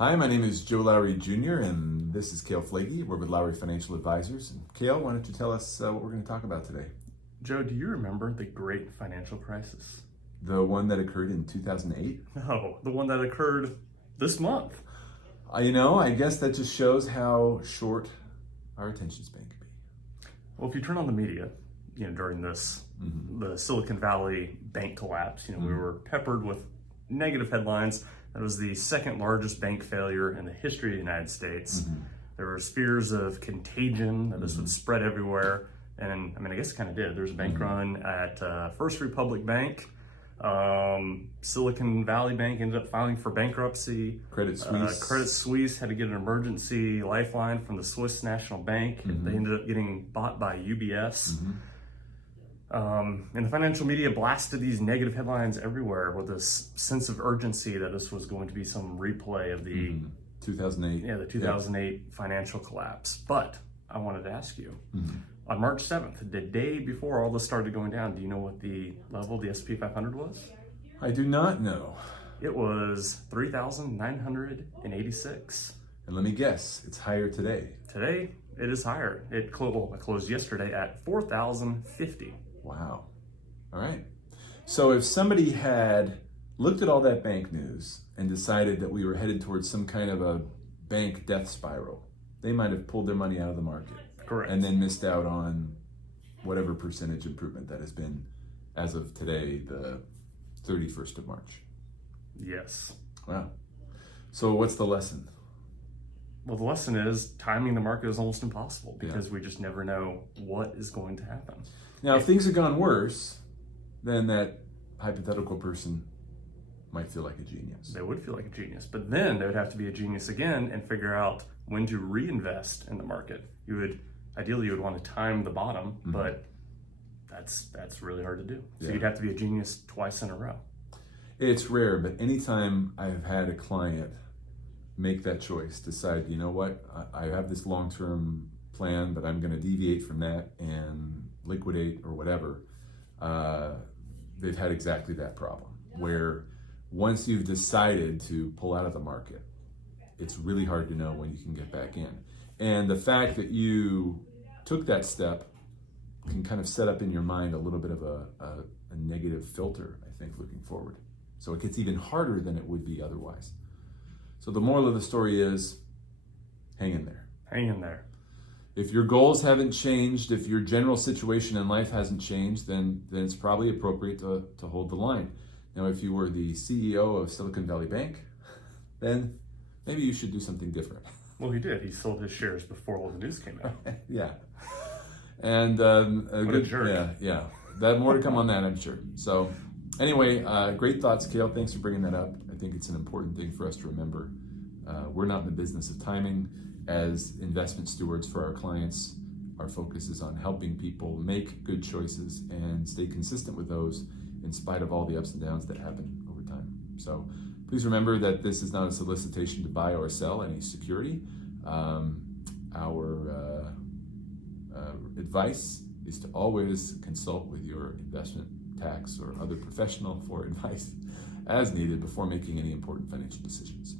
Hi, my name is Joe Lowry Jr., and this is Cale Flagey. We're with Lowry Financial Advisors. And Cale, why don't you tell us what we're going to talk about today? Joe, do you remember the Great Financial Crisis? The one that occurred in 2008? No, the one that occurred this month. I guess that just shows how short our attention span can be. Well, if you turn on the media, during this, the Silicon Valley bank collapse, we were peppered with negative headlines. That was the second largest bank failure in the history of the United States. There were fears of contagion, that this would spread everywhere. And I guess it kind of did. There was a bank run at First Republic Bank. Silicon Valley Bank ended up filing for bankruptcy. Credit Suisse. Credit Suisse had to get an emergency lifeline from the Swiss National Bank. They ended up getting bought by UBS. And the financial media blasted these negative headlines everywhere with this sense of urgency that this was going to be some replay of the 2008. the 2008 financial collapse. But I wanted to ask you, on March 7th, the day before all this started going down, do you know what the level of the S&P 500 was? I do not know. It was 3,986. And let me guess, it's higher today. Today, it is higher. It closed yesterday at 4,050. Wow. All right. So if somebody had looked at all that bank news and decided that we were headed towards some kind of a bank death spiral, they might have pulled their money out of the market. Correct. And then missed out on whatever percentage improvement that has been as of today, the 31st of March. Yes. Wow. So what's the lesson? Well, the lesson is timing the market is almost impossible because we just never know what is going to happen. Now, if things had gone worse, then that hypothetical person might feel like a genius. They would feel like a genius, but then they would have to be a genius again and figure out when to reinvest in the market. Ideally, you would want to time the bottom, but that's really hard to do. So you'd have to be a genius twice in a row. It's rare, but anytime I've had a client make that choice, decide, you know what, I have this long-term plan, but I'm going to deviate from that and liquidate or whatever, they've had exactly that problem, where once you've decided to pull out of the market, it's really hard to know when you can get back in. And the fact that you took that step can kind of set up in your mind a little bit of a negative filter, I think, looking forward. So it gets even harder than it would be otherwise. So the moral of the story is, hang in there. Hang in there. If your goals haven't changed, if your general situation in life hasn't changed, then it's probably appropriate to hold the line. Now, if you were the CEO of Silicon Valley Bank, then maybe you should do something different. Well, he did. He sold his shares before all the news came out. Yeah. And what a jerk. Yeah. That more to come on that, I'm sure. So anyway, great thoughts, Cale. Thanks for bringing that up. I think it's an important thing for us to remember. We're not in the business of timing. As investment stewards for our clients, our focus is on helping people make good choices and stay consistent with those in spite of all the ups and downs that happen over time. So please remember that this is not a solicitation to buy or sell any security. Our advice is to always consult with your investment, tax, or other professional for advice as needed before making any important financial decisions.